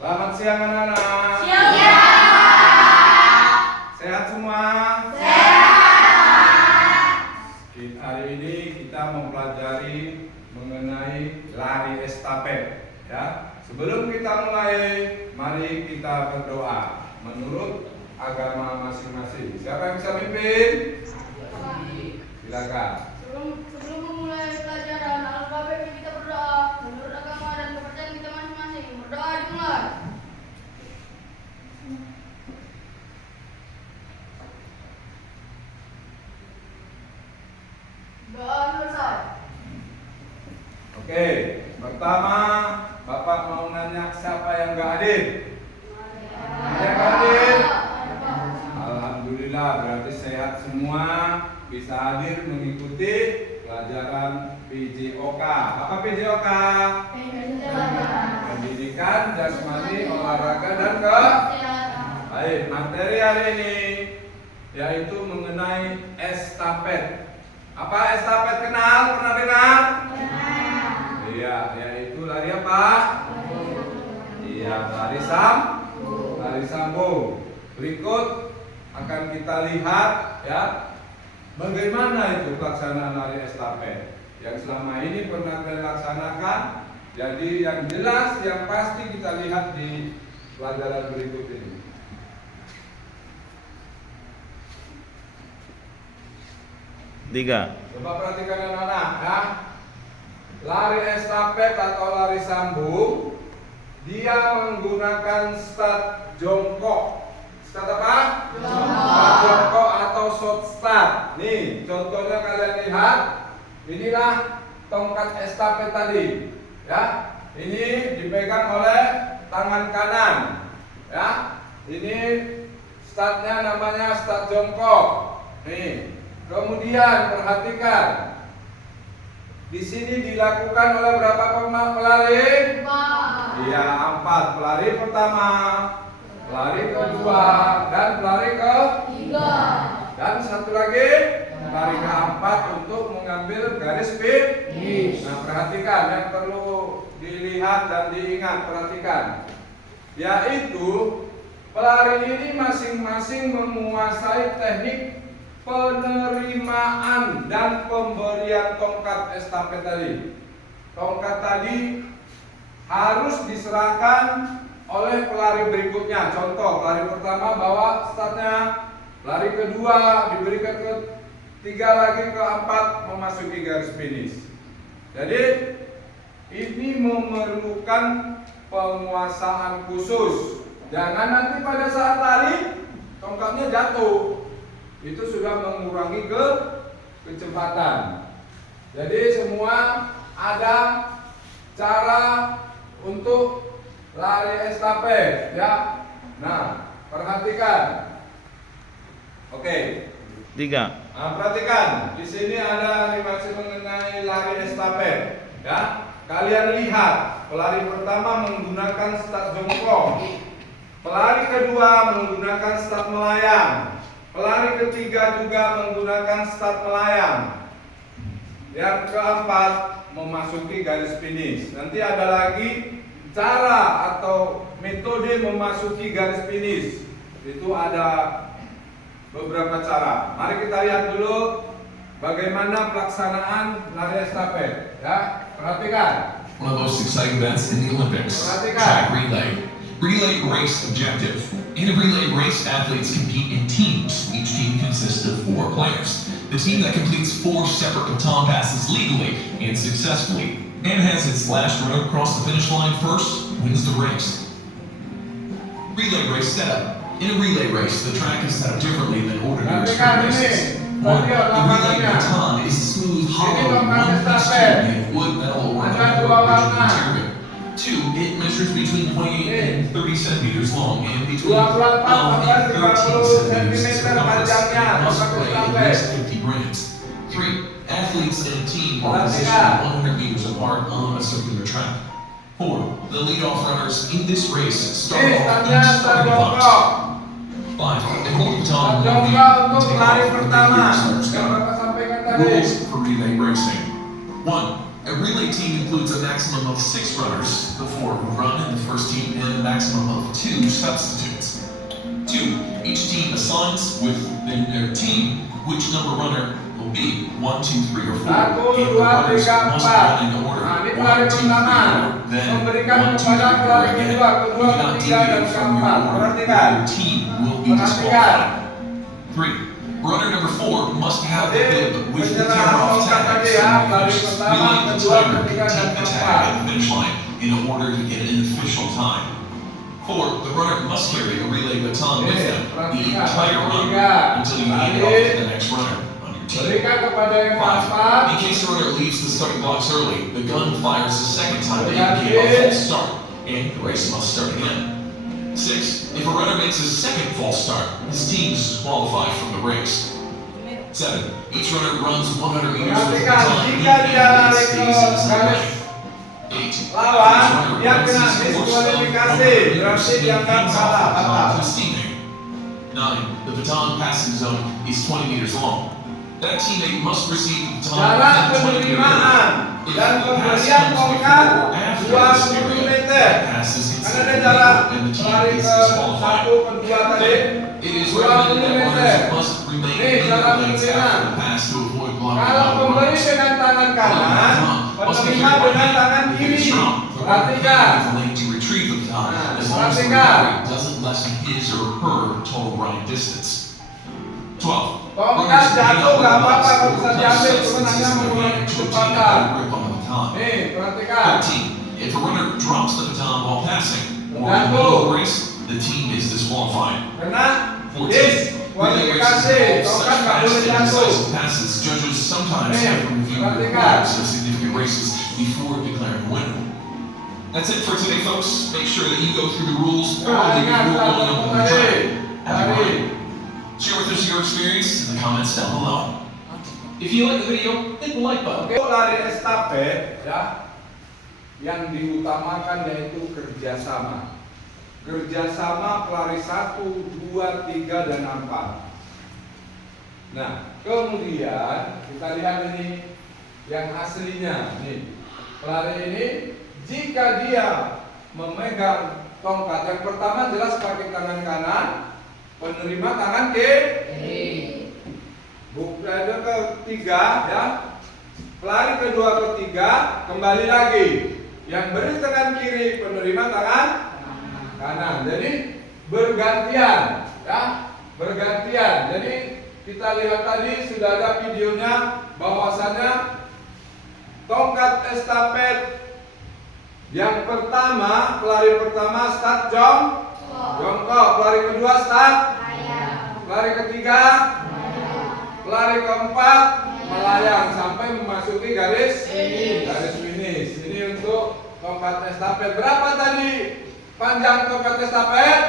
Selamat siang anak-anak. Siang. Sehat semua? Sehat. Hari ini kita mempelajari mengenai lari estafet. Ya. Sebelum kita mulai, mari kita berdoa menurut agama masing-masing. Siapa yang bisa mimpin? Silakan. Sebelum memulai pelajaran alfabet kita berdoa menurut agama dan kepercayaan kita masing-masing. Berdoa dimulai. Doa selesai. Oke, pertama Bapak mau nanya siapa yang gak hadir? Ada yang hadir? Alhamdulillah, berarti sehat semua, bisa hadir mengikuti pelajaran PJOK. Apa PJOK? Pendidikan, jasmani, olahraga, dan baik, materi hari ini yaitu mengenai estafet. Apa estafet kenal? Pernah dengar? Iya, yaitu lari apa? Iya, lari sambung. Berikut akan kita lihat ya bagaimana itu pelaksanaan lari estafet yang selama ini pernah dilaksanakan. Jadi yang jelas, yang pasti kita lihat di pelajaran berikut ini. Coba perhatikan anak-anak ya. Lari estafet atau lari sambung, dia menggunakan start jongkok. Start apa? Start jongkok atau short start. Nih, contohnya kalian lihat. Inilah tongkat estafet tadi. Ya, ini dipegang oleh tangan kanan. Ya, ini startnya namanya start jongkok. Nih, kemudian perhatikan. Di sini dilakukan oleh berapa pelari? 4. Iya, 4. Pelari pertama, pelari kedua, dan pelari ketiga. Dan satu lagi, pelari keempat untuk mengambil garis finish. Nah, perhatikan yang perlu dilihat dan diingat, perhatikan. Yaitu pelari ini masing-masing menguasai teknik penerimaan dan pemberian tongkat estafet tadi. Tongkat tadi harus diserahkan oleh pelari berikutnya. Contoh, pelari pertama bawa startnya, pelari kedua diberikan ke tiga lagi, keempat memasuki garis finish. Jadi ini memerlukan penguasaan khusus. Jangan nanti pada saat lari tongkatnya jatuh. Itu sudah mengurangi kecepatan. Jadi semua ada cara untuk lari estafet ya. Nah, perhatikan. Oke. 3. Nah, perhatikan. Di sini ada animasi mengenai lari estafet ya. Kalian lihat, pelari pertama menggunakan start jongkok. Pelari kedua menggunakan start melayang. Pelari ketiga juga menggunakan start melayang. Yang keempat memasuki garis finish. Nanti ada lagi cara atau metode memasuki garis finish. Itu ada beberapa cara. Mari kita lihat dulu bagaimana pelaksanaan lari estafet. Ya, perhatikan. One of the most exciting events in the Olympics, Perhatikan. track relay. Relay race objective. In a relay race, athletes compete in teams. Each team consists of 4 players. The team that completes 4 separate baton passes legally and successfully and has its last run across the finish line first wins the race. Relay race setup. In a relay race, the track is set up differently than ordinary sprint races. 1. The relay baton is a smooth, hollow, one-piece tube made of wood, metal, or other rigid material. 2. It measures between 28 and 30 centimeters long and between 12 and 13 centimeters circumference and must weigh at least 50 grams. 3. Athletes in a team are positioned 100 meters apart on a circular track. 4. The lead-off runners in this race start off in starting blocks. 5. They hold the baton Start in one jongkok hand and untuk take pelari off when they pertama. hear the starter's Yang gun. Bapak sampaikan tadi. Rules for relay racing. 1. A relay team includes a maximum of 6 runners, the 4 who run in the first team, and a maximum of 2 substitutes. 2. Each team assigns within their team which number runner will be 1, 2, 3, or 4. Satu, And the dua, runners tiga, must empat. run in order. Nah, ini 1, pelari 2, 3, pertama. 4, then Memberikan 1, 2, 3, kepada 4 pelari again. kedua, If you do not ketiga, dan deviate from your keempat. order, Perhatikan. your team will be Perhatikan. disqualified. 3. Runner number 4 must have the bib with the tear-off tag, so runners relay the timer to take the tag at the finish line in order to get an official time. 4. The runner must carry a relay baton with them the entire run until you hand it off to the next runner on your team. Berikan kepada yang 5. keempat. In case the runner leaves the starting blocks early, the gun fires a second time to indicate a false start, and the race must start again. 6. If a runner makes a second false start, his team is disqualified from the race. 7. Each runner runs 100 meters with the baton Jika dia lari ke stays in the same garis lane. 8. lawan, dia kena diskualifikasi, berarti dianggap kalah, batal. 9. The baton passing zone is 20 meters long. That teammate must receive the baton Jarak within 20 meters. penerimaan If dan the pass pemberian comes tongkat before or after this 20 period, meter. that pass is Karena considered ada jarak illegal and the team lari is ke disqualified. 1 ke 2 tadi. It is 20 recommended that meter. runners must remain Nih, in jarak the lanes penerimaan. after the pass to avoid blocking Kalau other pemberi runners. dengan tangan kanan, penerima dengan tangan kiri. Perhatikan. The lane to retrieve the baton Nah, as long as the perhatikan. referee doesn't lessen his or her total running distance. 12. Tongkat jatuh nggak apa-apa kalau bisa diambil, substances cuma hanya in their mengurangi hand to obtain kecepatan. a grip on the baton. Nih, perhatikan. 13. If a runner drops the baton while passing or in the Jatuh. middle of the race, the team is disqualified. Kena 14. Relay races diskualifikasi, involve tongkat such nggak fast boleh and jatuh. decisive passes. Judges sometimes Nih, have to review the perhatikan. records of significant races before declaring a winner. That's it for today, folks. Make sure that you go through the rules thoroughly Ingat, before going satu up on the tadi. track. Have a Tadi. run. Share with us your experience in the comments down below. If you like the video, hit the like button. Untuk lari estafet, ya, yang diutamakan yaitu kerjasama. Kerjasama pelari 1, 2, 3, dan 4. Nah, kemudian kita lihat ini yang aslinya. Nih, pelari ini jika dia memegang tongkat, yang pertama jelas pakai tangan kanan, penerima tangan kiri. Bukan ketiga, ya. Pelari kedua, ketiga, kembali lagi. Yang beri tangan kiri, penerima tangan kanan. Jadi bergantian, ya, bergantian. Jadi kita lihat tadi sudah ada videonya bahwasanya tongkat estafet yang pertama, pelari pertama start jongkok, pelari kedua start, pelari ketiga, pelari keempat melayang sampai memasuki garis finish. Ini untuk tongkat estafet. Berapa tadi panjang tongkat estafet?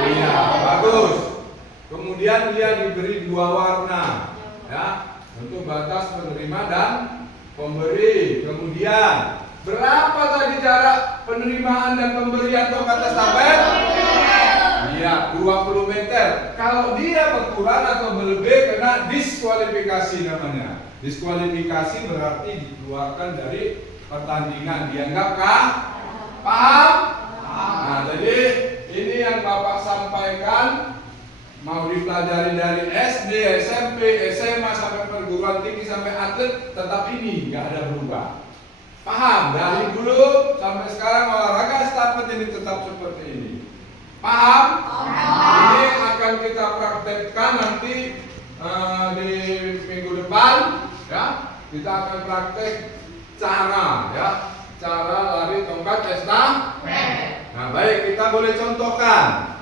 Iya, bagus. Kemudian dia diberi 2 warna, ya, untuk batas penerima dan pemberi. Kemudian berapa tadi jarak penerimaan dan pemberian tongkat estafet? Iya, 20 meter. Kalau dia berkurang atau berlebih, kena diskualifikasi namanya. Diskualifikasi berarti dikeluarkan dari pertandingan, dianggap kah? Paham? Nah, jadi ini yang Bapak sampaikan, mau dipelajari dari SD, SMP, SMA sampai perguruan tinggi sampai atlet, tetap ini nggak ada berubah. Paham? Dari dulu sampai sekarang olahraga estafet ini tetap seperti ini. Paham? Ini akan kita praktekkan nanti di minggu depan, ya. Kita akan praktek cara, ya, cara lari tongkat estafet. Nah, baik, kita boleh contohkan.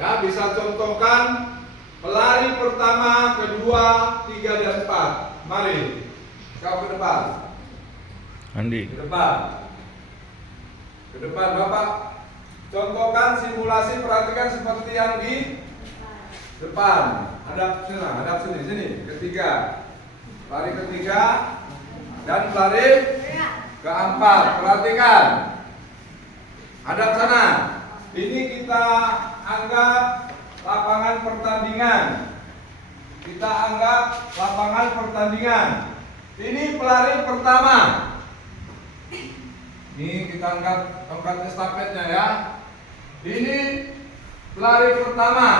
Ya, bisa contohkan pelari pertama, kedua, 3, dan 4. Mari, kau ke depan. Andi. Ke depan. Ke depan, Bapak. Contohkan simulasi, perhatikan seperti yang di depan. Hadap sini. Ketiga. Pelari ketiga dan pelari keempat. Perhatikan. Hadap sana. Ini kita anggap lapangan pertandingan. Ini pelari pertama. Ini kita angkat estafetnya ya. Ini pelari pertama.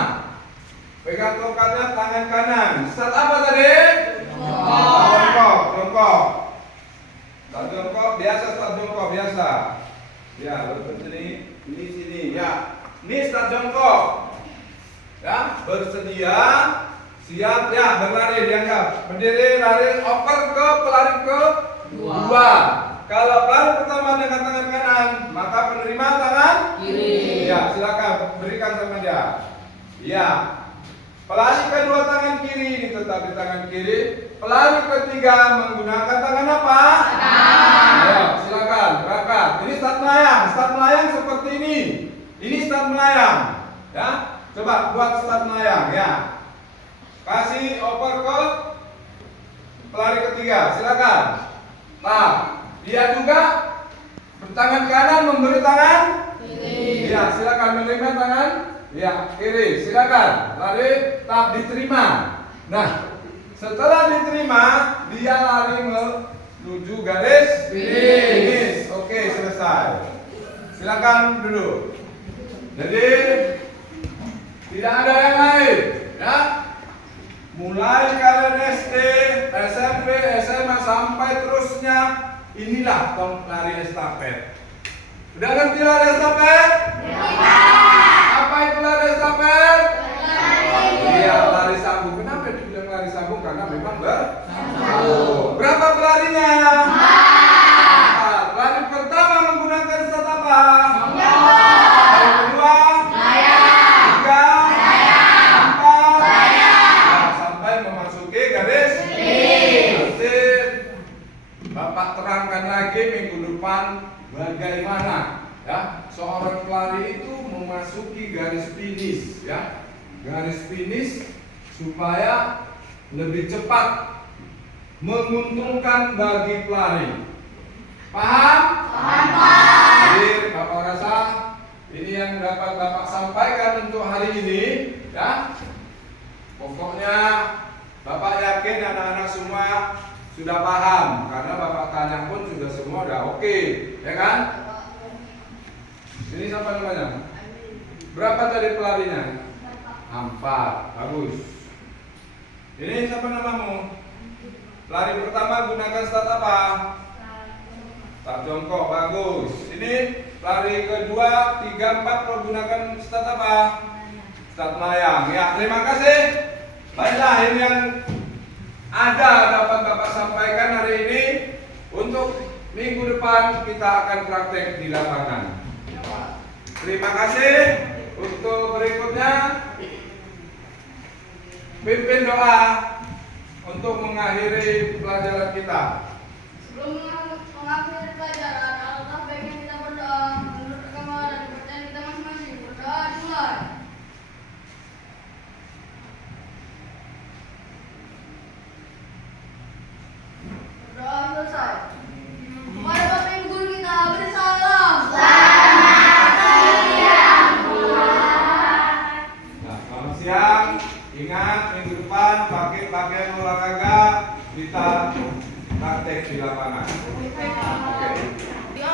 Pegang tongkatnya tangan kanan. Start apa tadi? Jongkok, jongkok. Start jongkok, biasa start jongkok, biasa. Ya, lalu ini sini, ya. Ini start jongkok. Ya, bersedia, siap, ya, berlari dianggap. Berdiri, lari, oper ke pelari ke dua. Kalau pelari pertama dengan tangan kanan, maka penerima tangan kiri. Ya, silakan berikan sama dia. Ya. Pelari kedua tangan kiri, ini tetap di tangan kiri. Pelari ketiga menggunakan tangan apa? Kanan. Ayo, silakan, berangkat. Ini start melayang. Start melayang seperti ini. Ini start melayang. Ya, coba buat start melayang. Ya, kasih oper ke pelari ketiga. Silakan. Nah, dia juga bertangan kanan memberi tangan kiri. Ya, silakan menerima tangan. Ya, kiri, silakan. Lari, tak diterima. Nah, setelah diterima, dia lari menuju garis finish. Oke, selesai. Silakan duduk. Jadi tidak ada yang lain, ya. Mulai kalian SD, SMP, SMA sampai terusnya, inilah lari estafet. Sudah ngerti lari estafet? Apa itu lari estafet? Iya, lari sambung. Kenapa dibilang lari sambung? Karena memang bersambung. Berapa pelarinya? 4. Lari pertama menggunakan start apa? Lari kedua? Tiga? 4? Nah, sampai memasuki garis finish. Nanti Bapak terangkan lagi minggu depan bagaimana ya seorang pelari itu memasuki garis finish, ya, garis finish supaya lebih cepat menguntungkan bagi pelari. Paham? Paham. Jadi Bapak rasa ini yang dapat Bapak sampaikan untuk hari ini, ya. Pokoknya Bapak yakin anak-anak semua sudah paham karena Bapak tanya pun sudah semua udah oke, ya kan? Ini siapa namanya? Berapa tadi pelarinya? 4. Bagus. Ini siapa namamu? Pelari pertama gunakan start apa? Start jongkok. Bagus. Ini pelari kedua 3, 4 gunakan start apa? Start melayang. Ya, terima kasih. Baiklah, ini yang ada dapat Bapak sampaikan hari ini. Untuk minggu depan kita akan praktek di lapangan. Terima kasih. Untuk berikutnya pimpin doa untuk mengakhiri pelajaran kita. Sebelum mengakhiri pelajaran, alangkah baiknya kita berdoa menurut agama dan kepercayaan kita masing-masing. Berdoa dimulai. Berdoa selesai. Kepada Bapak Ibu guru kita beri salam. Nah, selamat siang. Ingat minggu depan pakai pakaian olahraga kita praktek di lapangan. Oke. Dia